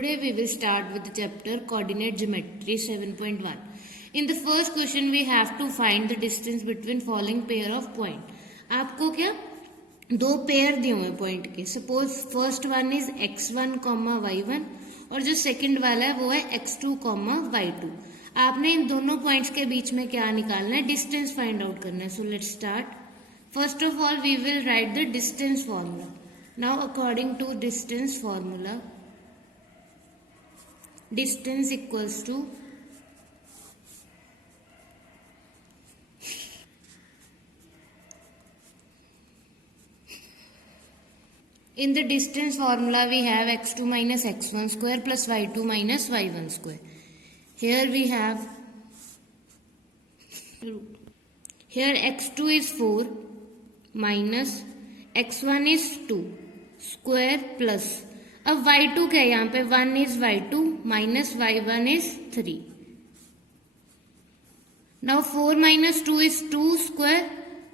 Today we will start with the chapter Coordinate Geometry 7.1. In the first question we have to find the distance between following pair of point. आपको क्या दो pair दिए हुए point के. Suppose first one is x1, y1 और जो second वाला है वो है x2, y2. आपने इन दोनों पॉइंट्स के बीच में क्या निकालना है, डिस्टेंस फाइंड आउट करना है. So let's start. First of all we will write the distance formula. Now according to distance formula, distance equals to in the distance formula we have x2 minus x1 square plus y2 minus y1 square. Here we have x2 is 4 minus x1 is 2 square plus अब y2 क्या है यहाँ पे, 1 is y2 minus y1 is 3. Now 4 minus 2 is 2 square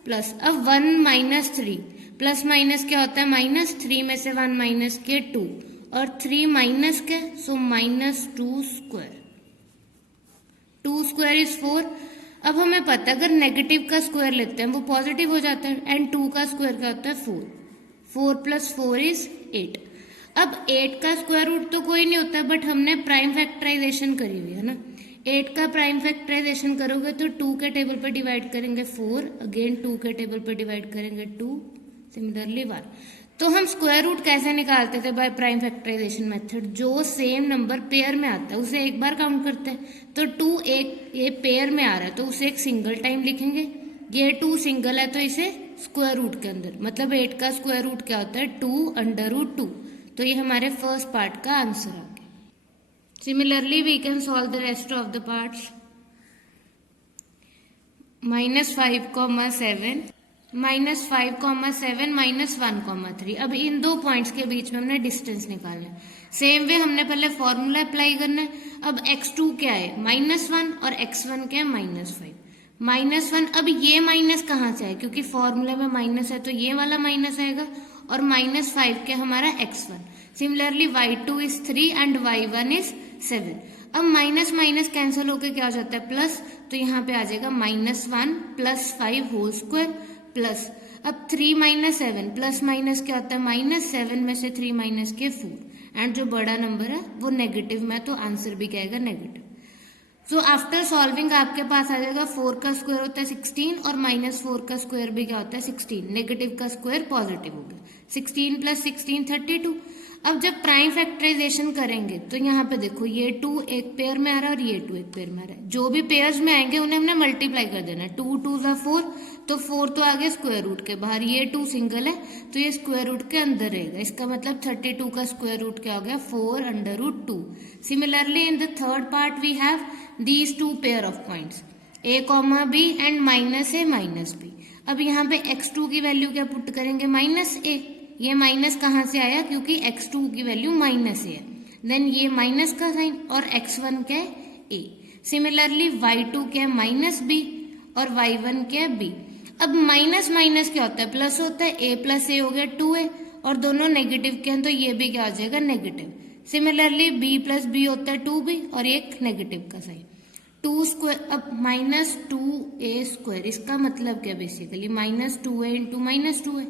plus अब 1 minus 3 plus minus क्या होता है minus, 3 में से 1 माइनस के 2 और 3 माइनस के, so minus 2 square. 2 square is 4. अब हमें पता है अगर नेगेटिव का स्क्वायर लेते हैं वो पॉजिटिव हो जाता है एंड 2 का स्क्वायर क्या होता है 4. 4 प्लस 4 इज 8. अब 8 का स्क्वायर रूट तो कोई नहीं होता, बट हमने प्राइम फैक्टराइजेशन करी हुई है ना. 8 का प्राइम फैक्टराइजेशन करोगे तो 2 के टेबल पर डिवाइड करेंगे 4, अगेन 2 के टेबल पर डिवाइड करेंगे 2, सिमिलरली 1. तो हम स्क्वायर रूट कैसे निकालते थे, बाय प्राइम फैक्टराइजेशन मेथड. जो सेम नंबर पेयर में आता है उसे एक बार काउंट करते हैं. तो 2 ये पेयर में आ रहा है तो उसे एक सिंगल टाइम लिखेंगे. ये 2 सिंगल है तो इसे स्क्वायर रूट के अंदर, मतलब 8 का स्क्वायर रूट क्या होता है 2 अंडर रूट 2. तो ये हमारे फर्स्ट पार्ट का आंसर आ गया. Similarly we can solve the rest of the parts. -5, -7 -1, 3. अब इन दो पॉइंट्स के बीच में हमने डिस्टेंस निकालना है. सेम वे हमने पहले फॉर्मूला अप्लाई करना है. अब x2 क्या है -1 और x1 क्या है -5. -1, अब ये माइनस कहाँ से आए, क्योंकि फॉर्मूले में माइनस है तो ये वाला माइनस आएगा और -5 क्या हमारा x1. Similarly y2 is 3 and y1 is 7. अब माइनस माइनस कैंसिल होकर क्या हो जाता है प्लस, तो यहाँ पे आ जाएगा -1 प्लस 5 होल स्क्वायर प्लस अब 3 माइनस 7 प्लस माइनस क्या होता है -7 में से 3 माइनस के 4 एंड जो बड़ा नंबर है वो नेगेटिव में, तो आंसर भी क्या आएगा नेगेटिव. सो आफ्टर सॉल्विंग आपके पास आ जाएगा 4 का स्क्वायर होता है 16 और -4 का स्क्वायर भी क्या होता है 16. नेगेटिव का स्क्वायर पॉजिटिव हो गया. 16 प्लस 16 32. अब जब प्राइम फैक्टराइजेशन करेंगे तो यहाँ पे देखो ये 2 एक पेयर में आ रहा है और ये 2 एक पेयर में आ रहा है. जो भी पेयर्स में आएंगे उन्हें हमने मल्टीप्लाई कर देना है. 2 2 = 4, तो 4 तो आ गया स्क्वायर रूट के बाहर. ये 2 सिंगल है तो ये स्क्वायर रूट के अंदर रहेगा. इसका मतलब 32 का स्क्वायर रूट क्या हो गया 4 under root 2. Similarly in the third part we have these two pair of points a, b and -a -b. अब यहाँ पे x2 की वैल्यू क्या पुट करेंगे -a. ये माइनस कहाँ से आया, क्योंकि x2 की वैल्यू -a है. देन ये माइनस का साइन और x1 क्या है a. सिमिलरली y2 क्या है -b और y1 क्या है b. अब माइनस माइनस क्या होता है प्लस होता है. a प्लस a हो गया 2a और दोनों नेगेटिव के हैं तो ये भी क्या हो जाएगा negative. Similarly b plus b होता है 2b और एक नेगेटिव का साइन 2 स्क्वायर. अब -2a स्क्वायर, इसका मतलब क्या बेसिकली -2a इंटू -2a.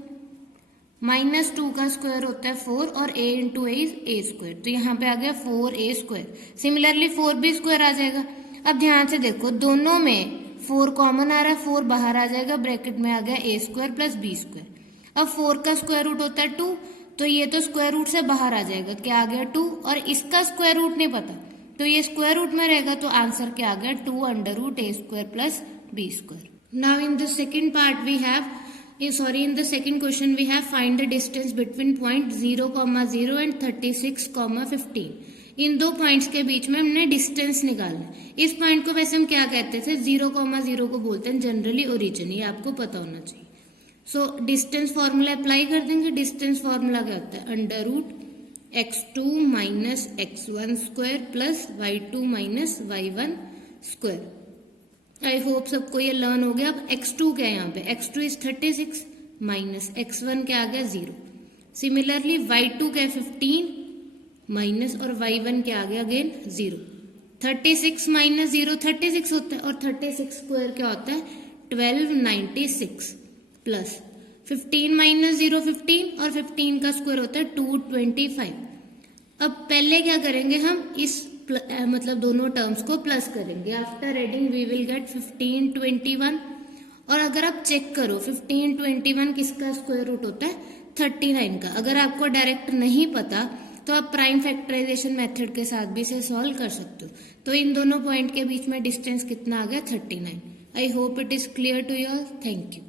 -2 का स्क्वायर होता है 4 और a into a is a square, तो यहाँ पे आ गया 4a square. Similarly 4b square आ जाएगा. अब ध्यान से देखो दोनों में 4 कॉमन आ रहा है, 4 बाहर आ जाएगा, ब्रैकेट में आ गया a square plus b square. अब 4 का स्क्वायर रूट होता है 2, तो ये तो स्क्वायर रूट से बाहर आ जाएगा, क्या आ गया 2, और इसका स्क्वायर रूट नहीं पता तो ये स्क्वायर रूट में रहेगा, तो आंसर क्या आ गया 2 under root a square plus b square. Now in the second part we have in the second question we have find the distance between point 0, 0 and 36, 15. इन दो पॉइंट्स के बीच में हमने डिस्टेंस निकालना. इस पॉइंट को वैसे हम क्या कहते थे 0, 0 को बोलते हैं जनरली ओरिजिन, ये आपको पता होना चाहिए. सो डिस्टेंस फॉर्मूला अप्लाई कर देंगे. डिस्टेंस फॉर्मूला क्या होता है under root x2 minus x1 square plus y2 minus y1 square. I hope सबको ये लर्न हो गया. अब x2 क्या है यहाँ पे, x2 इज 36 माइनस x1 क्या आ गया 0. सिमिलरली y2 क्या है 15 माइनस और y1 क्या आ गया अगेन 0। 36 माइनस 0 36 होता है और 36 स्क्वायर क्या होता है 1296 प्लस 15 माइनस 0 15 और 15 का स्क्वायर होता है 225। अब पहले क्या करेंगे हम इस मतलब दोनों टर्म्स को प्लस करेंगे। After adding we will get 1521 और अगर आप चेक करो 1521 किसका स्क्वायर रूट होता है 39 का। अगर आपको डायरेक्ट नहीं पता तो आप प्राइम फैक्टराइजेशन मेथड के साथ भी इसे सॉल्व कर सकते हो। तो इन दोनों पॉइंट के बीच में डिस्टेंस कितना आ गया 39। I hope it is clear to you all. Thank you.